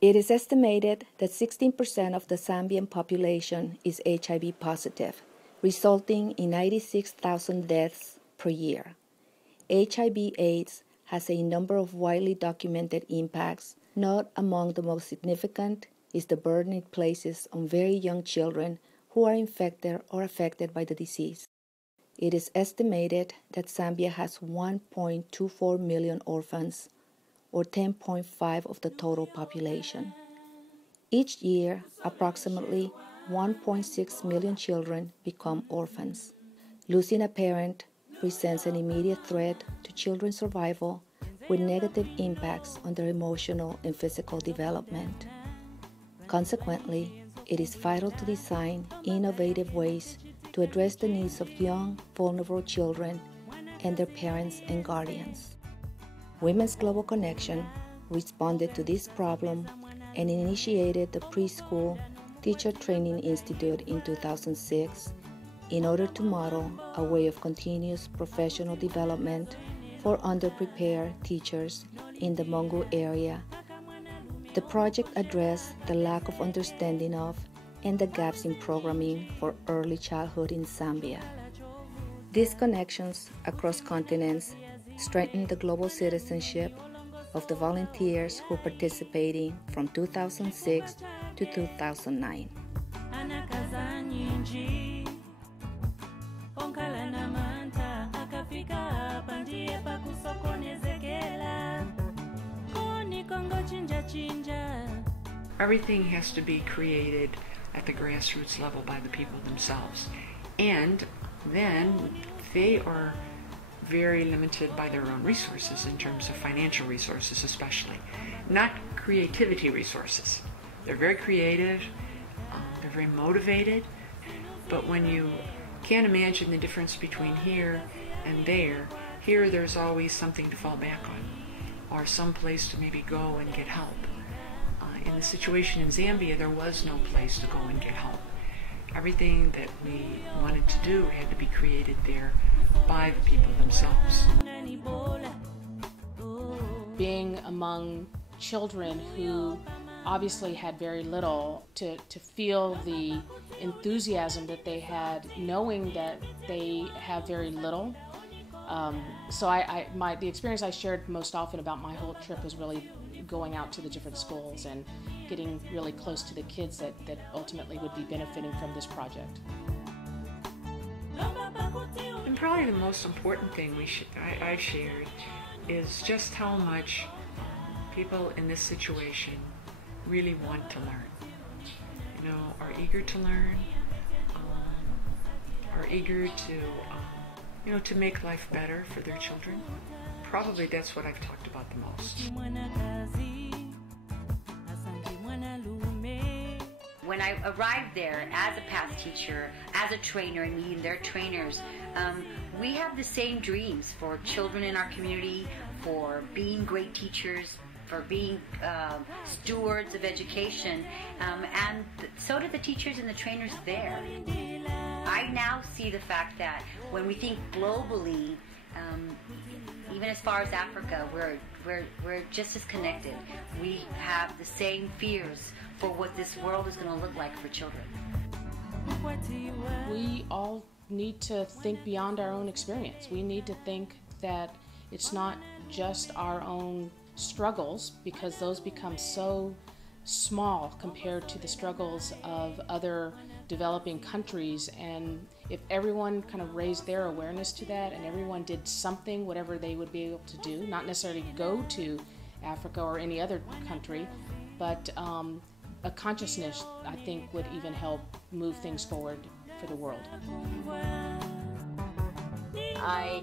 It is estimated that 16% of the Zambian population is HIV positive, resulting in 96,000 deaths per year. HIV/AIDS has a number of widely documented impacts. Not among the most significant is the burden it places on very young children who are infected or affected by the disease. It is estimated that Zambia has 1.24 million orphans, or 10.5% of the total population. Each year, approximately 1.6 million children become orphans. Losing a parent presents an immediate threat to children's survival with negative impacts on their emotional and physical development. Consequently, it is vital to design innovative ways to address the needs of young, vulnerable children and their parents and guardians. Women's Global Connection responded to this problem and initiated the Preschool Teacher Training Institute in 2006 in order to model a way of continuous professional development for underprepared teachers in the Mongo area. The project addressed the lack of understanding of and the gaps in programming for early childhood in Zambia. These connections across continents strengthen the global citizenship of the volunteers who participated from 2006 to 2009. Everything has to be created at the grassroots level by the people themselves. And then they are very limited by their own resources in terms of financial resources especially, not creativity resources. They're very creative, they're very motivated, but when you can't imagine the difference between here and there, here there's always something to fall back on, or some place to maybe go and get help. In the situation in Zambia, there was no place to go and get help. Everything that we wanted to do had to be created there by the people themselves. Being among children who obviously had very little, to feel the enthusiasm that they had, knowing that they have very little. So the experience I shared most often about my whole trip was really going out to the different schools and getting really close to the kids that ultimately would be benefiting from this project. And probably the most important thing I shared is just how much people in this situation really want to learn. You know, are eager to learn, are eager to, to make life better for their children. Probably that's what I've talked about the most. When I arrived there as a past teacher, as a trainer, and meeting their trainers, we have the same dreams for children in our community, for being great teachers, for being stewards of education, and so do the teachers and the trainers there. I now see the fact that when we think globally, even as far as Africa, we're just as connected. We have the same fears for what this world is going to look like for children. We all need to think beyond our own experience. We need to think that it's not just our own struggles, because those become so small compared to the struggles of other developing countries. And if everyone kind of raised their awareness to that and everyone did something, whatever they would be able to do, not necessarily go to Africa or any other country, but a consciousness, I think, would even help move things forward for the world. I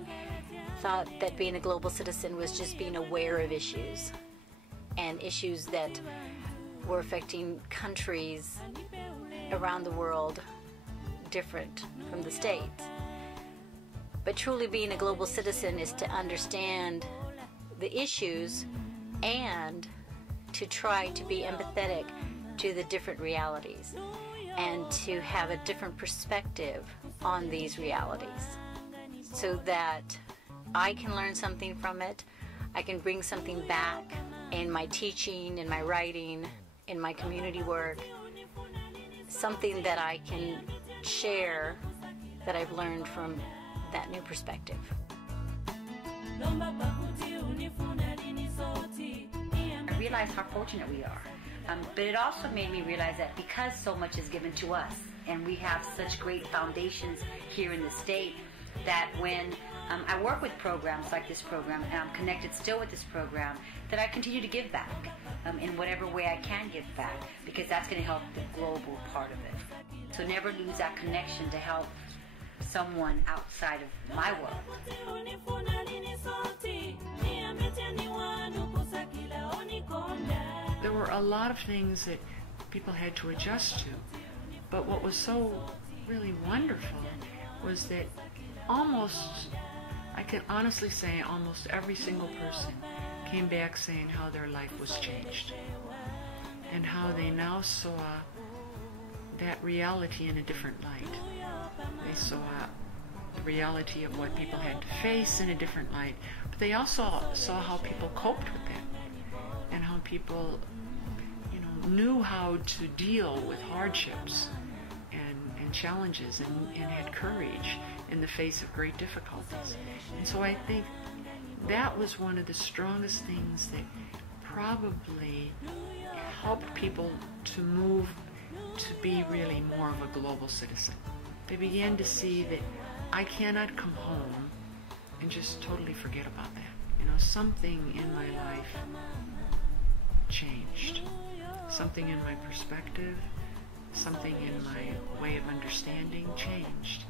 thought that being a global citizen was just being aware of issues, and issues that were affecting countries around the world different from the States. But truly being a global citizen is to understand the issues and to try to be empathetic to the different realities and to have a different perspective on these realities so that I can learn something from it. I can bring something back in my teaching, in my writing, in my community work, something that I can share that I've learned from that new perspective. I realized how fortunate we are. But it also made me realize that because so much is given to us, and we have such great foundations here in the state, that when I work with programs like this program, and I'm connected still with this program, that I continue to give back in whatever way I can give back, because that's going to help the global part of it. So never lose that connection to help someone outside of my world. There were a lot of things that people had to adjust to, but what was so really wonderful was that I can honestly say almost every single person came back saying how their life was changed and how they now saw that reality in a different light. They saw the reality of what people had to face in a different light, but they also saw how people coped with that and how people, knew how to deal with hardships and challenges and had courage in the face of great difficulties. And so I think that was one of the strongest things that probably helped people to move to be really more of a global citizen. They began to see that I cannot come home and just totally forget about that. Something in my life changed. Something in my perspective, something in my way of understanding changed.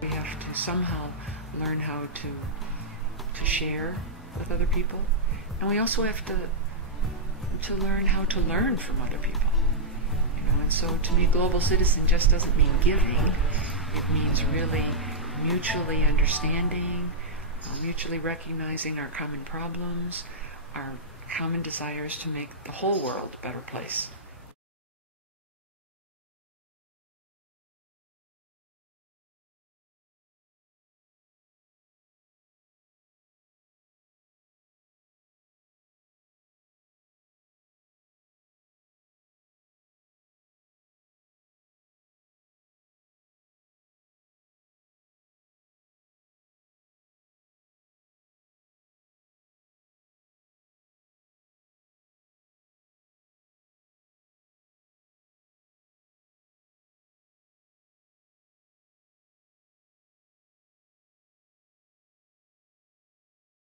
We have to somehow learn how to share with other people, and we also have to learn how to learn from other people. And so to me, global citizen just doesn't mean giving. It means really mutually understanding, mutually recognizing our common problems, our common desires to make the whole world a better place.